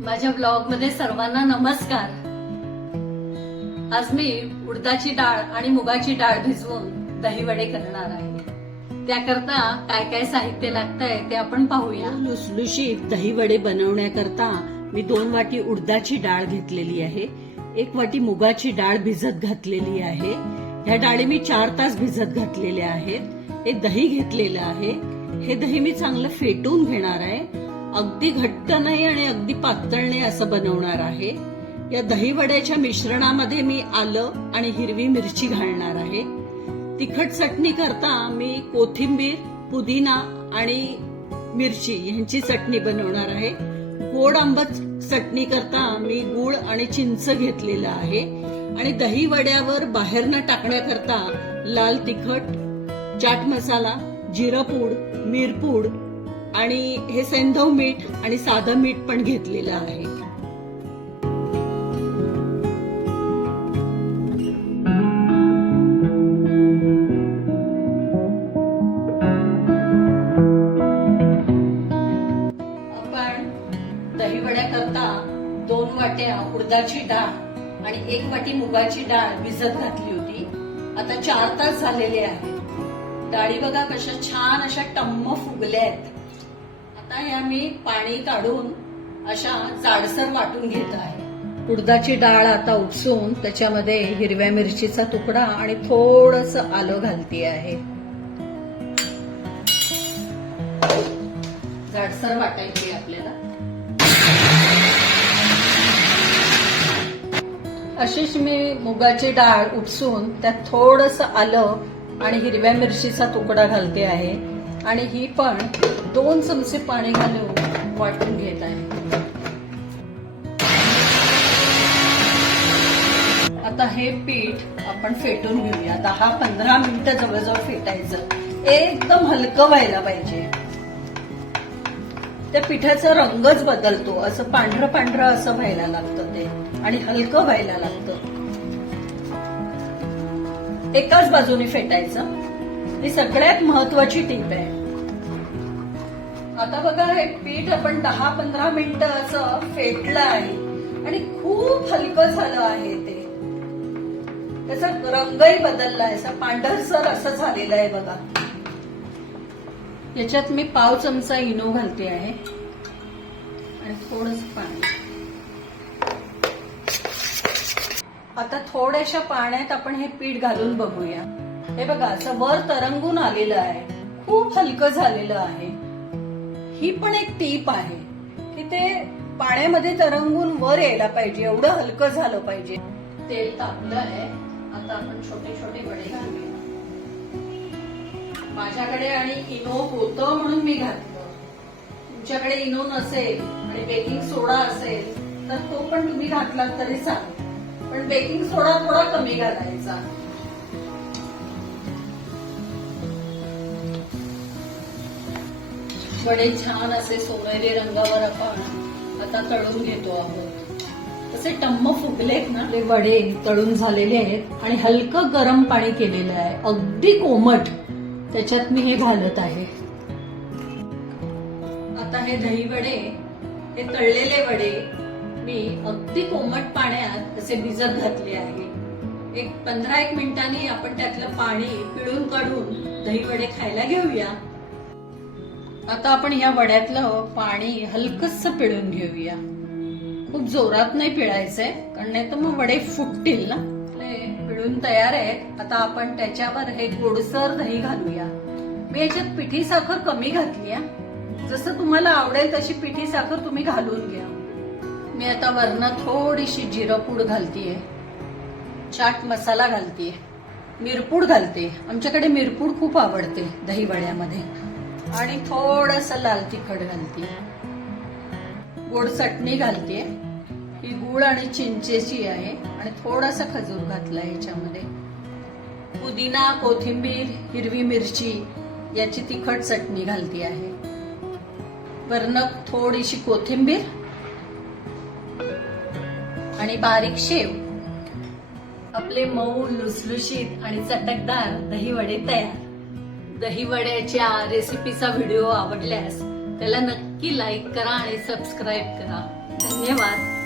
माझ्या ब्लॉगमध्ये सर्वांना नमस्कार. आज मी उडदाची डाळ आणि मुगाची डाळ भिजवून दहीवडे करणार आहे. त्याकरता काय काय साहित्य लागतंय ते आपण पाहूया. लुसलुशीत दहीवडे बनवण्याकरता मी दोन वाटी उडदाची डाळ घेतलेली आहे. एक वाटी मुगाची डाळ भिजत घातलेली आहे. ह्या डाळी मी चार तास भिजत घातलेल्या आहेत. हे दही घेतलेलं आहे. हे दही मी चांगलं फेटून घेणार आहे. अगदी घट्ट नाही आणि अगदी पातळ नाही असं बनवणार आहे. या दहीवड्याच्या मिश्रणामध्ये मी आलं आणि हिरवी मिरची घालणार आहे. तिखट चटणी करता मी कोथिंबीर पुदिना आणि मिरची यांची चटणी बनवणार आहे. गोड आंबट चटणी करता मी गुळ आणि चिंच घेतलेलं आहे. आणि दही वड्यावर बाहेरनं टाकण्याकरता लाल तिखट चाट मसाला जिरपूड मिरपूड आणि हे सेंधव मीठ आणि साधं मीठ पण घेतलेलं आहे. आपण दहीवड्या करता दोन वाट्या उडदाची डाळ आणि एक वाटी मुगाची डाळ भिजत घातली होती. आता चार तास झालेले आहेत. डाळी बघा कशा छान अशा टम्म फुगल्या आहेत आता या मी पाणी काढून अशा जाडसर वाटून घेत आहे. उडदाची डाळ आता उपसून त्याच्यामध्ये हिरव्या मिरचीचा तुकडा आणि थोडस आलं घालते आहे. जाडसर वाटायची आपल्याला. अशीच मी मुगाची डाळ उपसून त्यात थोडस आलं आणि हिरव्या मिरचीचा तुकडा घालते आहे. आणि ही पण दोन चमचे पाणी घालून वाटून घेत आहे. आता हे पीठ आपण फेटून घेऊया. दहा पंधरा मिनिटं जवळजवळ फेटायचं. एकदम हलकं व्हायला पाहिजे. त्या पिठाचा रंगच बदलतो. असं पांढरं पांढरं असं व्हायला लागतं ते. आणि हलकं व्हायला लागतं. एकाच बाजूने फेटायचं. ही सगळ्यात महत्वाची टीप आहे. आता बघा हे पीठ आपण दहा पंधरा मिनिटं असं फेटलं आहे आणि खूप हलकं झालं आहे ते. त्याचा रंगही बदललाय असा पांढरसर असं झालेलं आहे बघा. याच्यात मी पाव चमचा इनो घालते आहे. आणि थोडस पाणी. आता थोड्याशा पाण्यात आपण हे पीठ घालून बघूया. हे बघा असं वर तरंगून आलेलं आहे. खूप हलकं झालेलं आहे. ही पण एक टीप आहे की ते पाण्यामध्ये तरंगून वर यायला पाहिजे एवढं हलकं झालं पाहिजे. तेल तापलं आहे. आता आपण छोटे छोटे वडे घालूया. माझ्याकडे आणि इनो होतं म्हणून मी घातलं. तुमच्याकडे इनो नसेल आणि बेकिंग सोडा असेल तर तो पण तुम्ही घातला तरी चालेल. पण बेकिंग सोडा थोडा कमी घालायचा. वडे छान असे सोनेरी रंगावर आपण आता तळून घेतो आहोत. तसे टम्म फुगलेत ना. ते वडे तळून झालेले आहेत आणि हलकं गरम पाणी केलेलं आहे. अगदी कोमट. त्याच्यात मी हे घालत आहे. आता हे दही वडे हे तळलेले वडे मी अगदी कोमट पाण्यात असे भिजत घातले आहे. एक पंधरा एक मिनिटांनी आपण त्यातलं पाणी पिळून काढून दही वडे खायला घेऊया. आता आपण ह्या वड्यातलं पाणी हलकस पिळून घेऊया. खूप जोरात नाही पिळायचंय कारण नाही तर मग वडे फुटतील ना. पिळून तयार आहेत. आता आपण त्याच्यावर हे गोडसर दही घालूया. मी याच्यात पिठी साखर कमी घातली जसं तुम्हाला आवडेल तशी पिठी साखर तुम्ही घालून घ्या. मी आता वरनं थोडीशी जिरपूड घालतीये. चाट मसाला घालतीये. मिरपूड घालते. आमच्याकडे मिरपूड खूप आवडते दही वड्यामध्ये. आणि थोडस लाल तिखट घालते. गोड चटणी घालते. ही गुळ आणि चिंचेची आहे. आणि थोडासा खजूर घातला याच्यामध्ये. पुदिना कोथिंबीर हिरवी मिरची याची तिखट चटणी घालती आहे. वरनं थोडीशी कोथिंबीर आणि बारीक शेव. आपले मऊ लुसलुशीत आणि चटकदार दही वडे तयार. दहीवड्याच्या रेसिपीचा व्हिडिओ आवडल्यास त्याला नक्की लाईक करा आणि सबस्क्राईब करा. धन्यवाद.